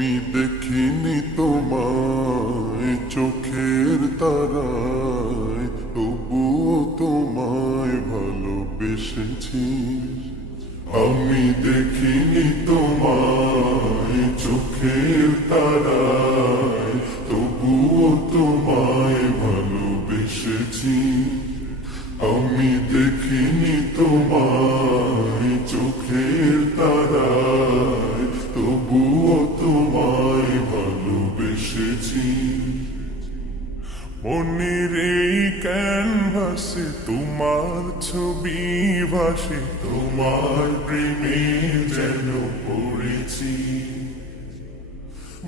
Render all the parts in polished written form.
আমি দেখিনি তোমায় চোখের তারায়, তবুও তোমায় ভালোবেসেছি। আমি দেখিনি তোমায় চোখের তারায়, তবুও তোমায় ভালোবেসেছি। আমি দেখিনি তোমায় চোখের তারায়, তবুও তোমায় ভালোবেসেছি। মনের এই ক্যানভাসে তোমার ছবি ভাসে, তোমার প্রেমে যেন পড়েছি।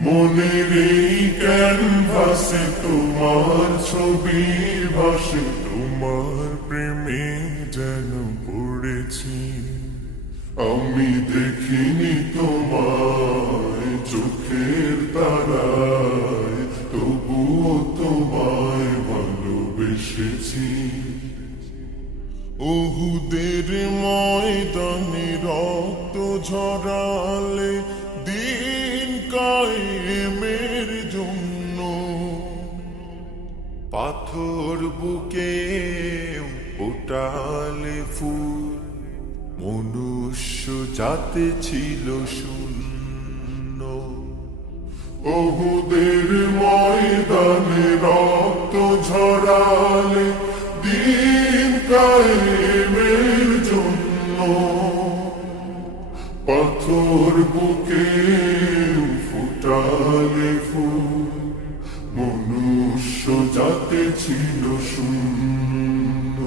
মনের এই ক্যানভাসে তোমার ছবি ভাসে, তোমার প্রেমে যেন পড়েছি। আমি দেখিনি তোমায় চোখের তারায়, তবুও তোমায় ভালোবেসেছি। উহুদের ময়দানে রক্ত ঝরালে দিন কায়েমের জন্য, পাথর বুকে ফোটালে ফুল, মনুষ্য জাতি ছিল শূন্য। উহুদের ময়দানে রক্ত ঝরালে দিন কায়েমের জন্য, পাথর বুকে ফোটালে ফুল, মনুষ্য জাতি ছিল শূন্য।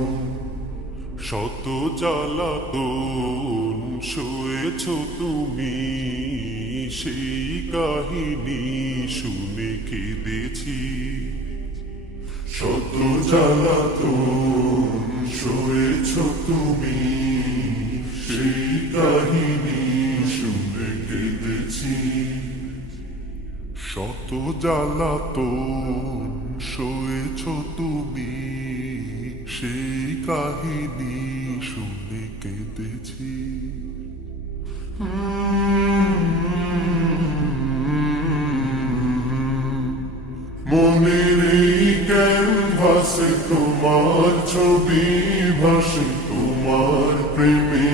শত জ্বালাতন সয়েছ তুমি, সেই কাহিনী শুনে কেঁদেছি। শত জ্বালাতন সয়েছ তুমি, সেই কাহিনী শুনে কেঁদেছি। শত জ্বালাতন সয়েছ তুমি, সেই কাহিনী শুনে কেঁদেছি। মনের এই ক্যানভাসে তোমার ছবি ভাসে, তোমার প্রেমে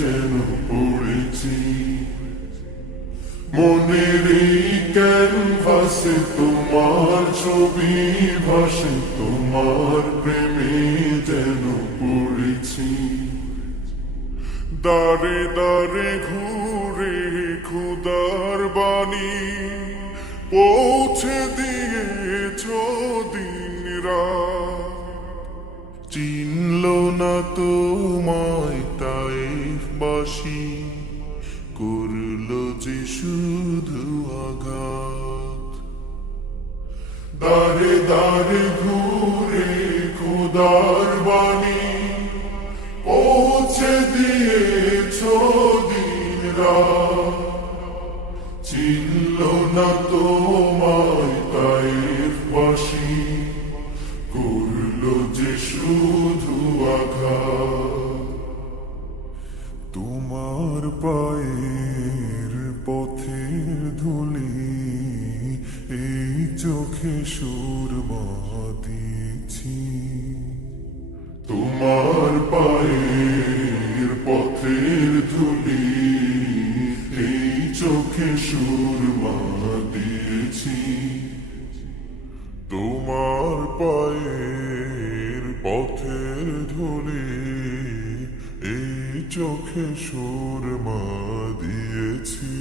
যেন পড়েছি। মনের এই ক্যানভাসে তোমার ছবি ভাসে, তোমার প্রেমে যেন পড়েছি। দারে দারে ঘুরে খুদার বাণী পৌঁছে দিয়েছ দিন রাত, চিনল না তোমায় তায়েফবাসী, করল যে শুধু আঘাত। দারে দারে ঘুরে খুদার বাণী পৌঁছে দিয়েছ দিন রাত, চিনল না তোমায় তায়েফবাসী, করল যে শুধু আঘাত। তোমার পায়ের পথের ধুলি এই চোখে সুরমা দিয়েছি। তোমার পায়ের পথের ধুলি এই চোখে সুরমা দিয়েছি। তোমার পায়ের পথের ধুলি এই চোখে সুরমা দিয়েছি।